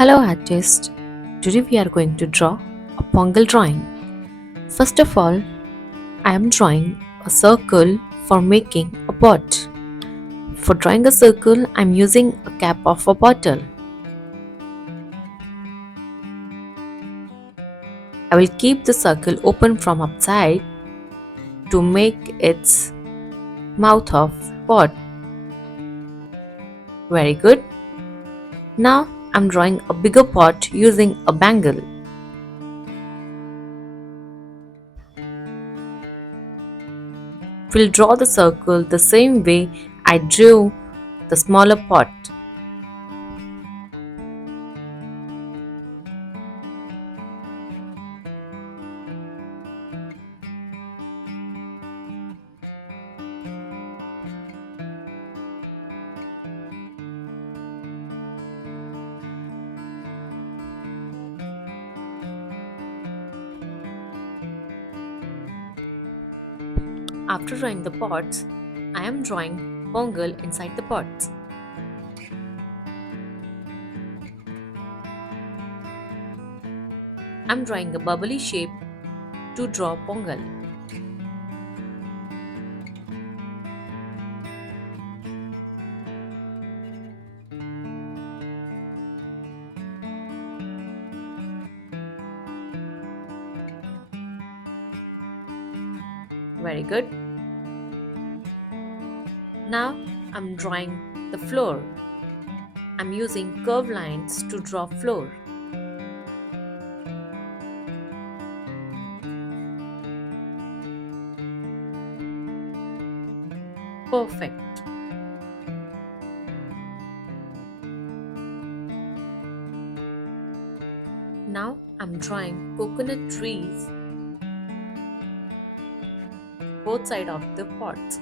Hello artist. Today we are going to draw a Pongal drawing. First of all, I am drawing a circle for making a pot. For drawing a circle, I am using a cap of a bottle. I will keep the circle open from upside to make its mouth of pot. Very good. Now I am drawing a bigger pot using a bangle. We'll draw the circle the same way I drew the smaller pot. After drawing the pots, I am drawing Pongal inside the pots. I am drawing a bubbly shape to draw Pongal. Very good. Now I am drawing the floor. I am using curved lines to draw floor. Perfect. Now I am drawing coconut trees both sides of the pots.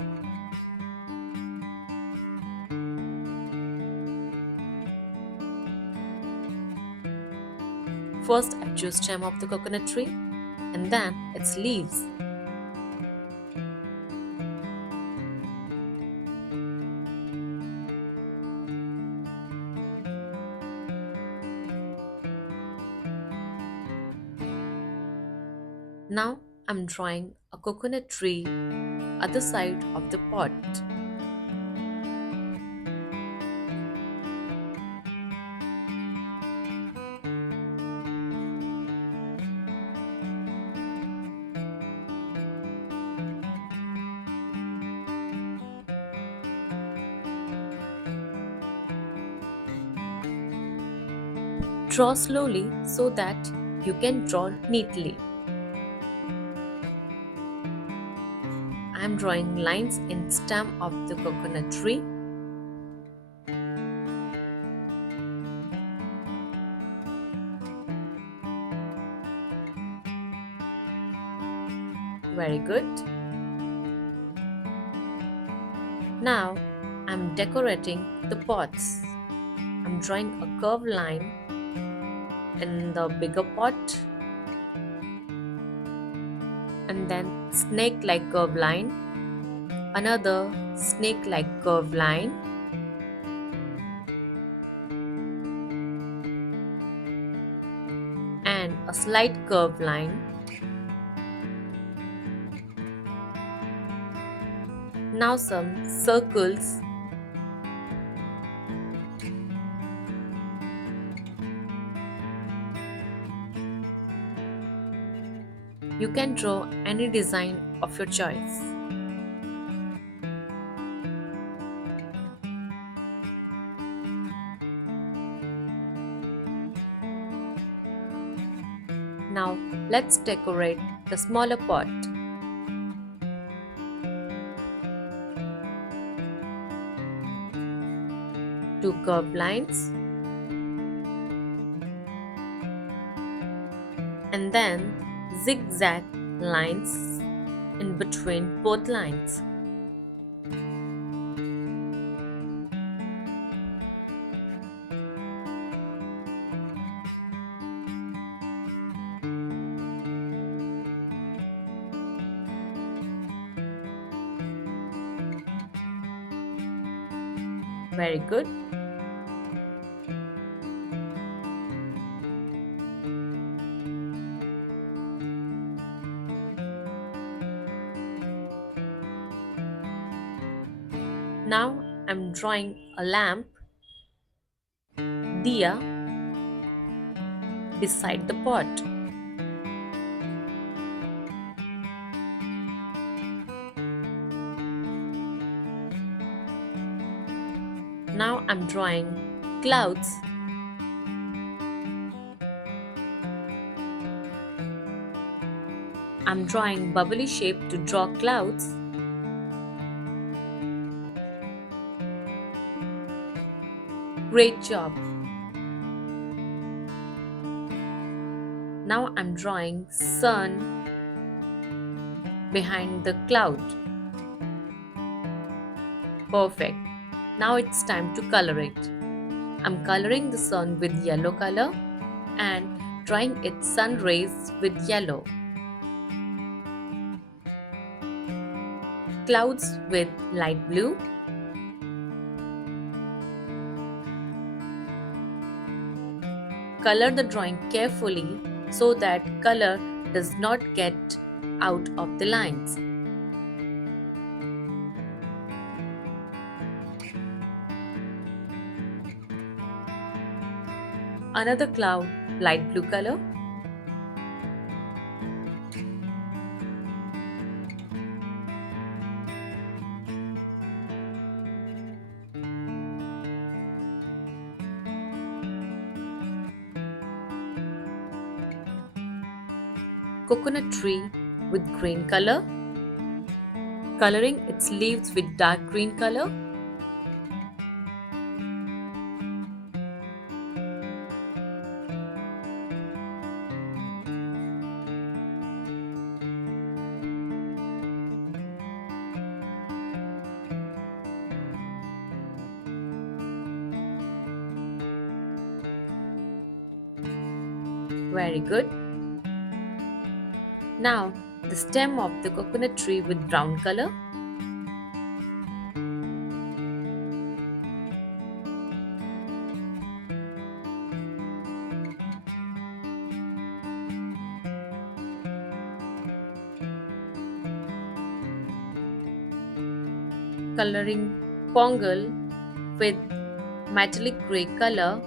First I choose stem of the coconut tree and then its leaves. Now I'm drawing a coconut tree other side of the pot. Draw slowly so that you can draw neatly. I am drawing lines in stem of the coconut tree. Very good. Now I am decorating the pots. I am drawing a curved line in the bigger pot and then snake like curved line, another snake like curved line, and a slight curved line. Now some circles. You can draw any design of your choice. Now let's decorate the smaller pot. Two curved lines and then zigzag lines in between both lines. Very good. Now I'm drawing a lamp, diya, beside the pot. Now I'm drawing clouds. I'm drawing bubbly shape to draw clouds. Great job! Now I'm drawing sun behind the cloud. Perfect. Now it's time to color it. I'm coloring the sun with yellow color and drawing its sun rays with yellow. Clouds with light blue. Color the drawing carefully so that color does not get out of the lines. Another cloud, light blue color. Coconut tree with green color. Coloring its leaves with dark green color. Very good. Now the stem of the coconut tree with brown color. Coloring Pongal with metallic grey color.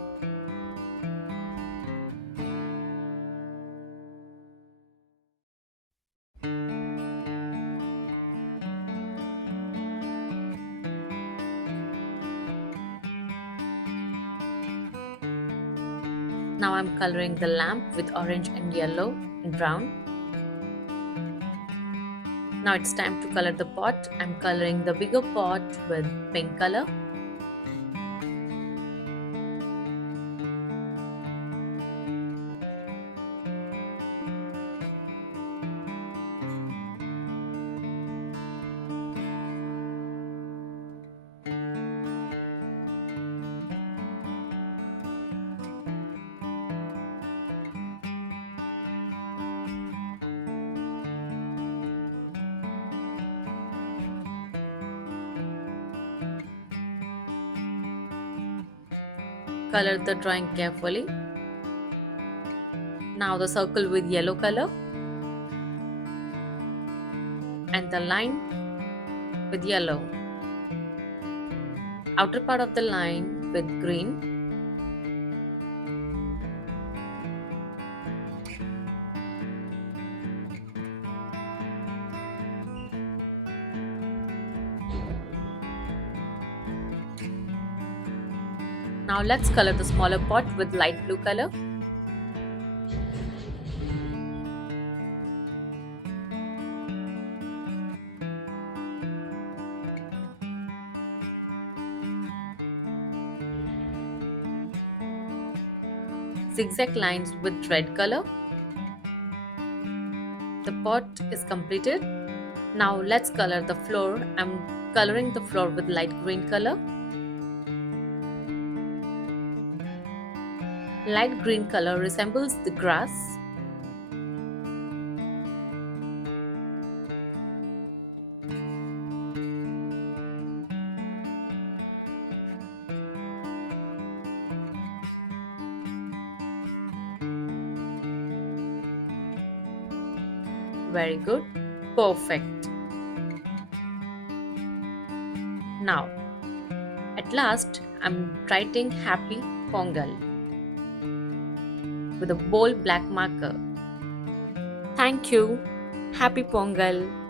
Now I'm coloring the lamp with orange and yellow and brown. Now it's time to color the pot. I'm coloring the bigger pot with pink color. Color the drawing carefully. Now the circle with yellow color and the line with yellow. Outer part of the line with green. Now let's color the smaller pot with light blue color. Zigzag lines with red color. The pot is completed. Now let's color the floor. I'm coloring the floor with light green color. Light green color resembles the grass. Very good. Perfect. Now At last, I'm writing Happy Pongal with a bold black marker. Thank you. Happy Pongal.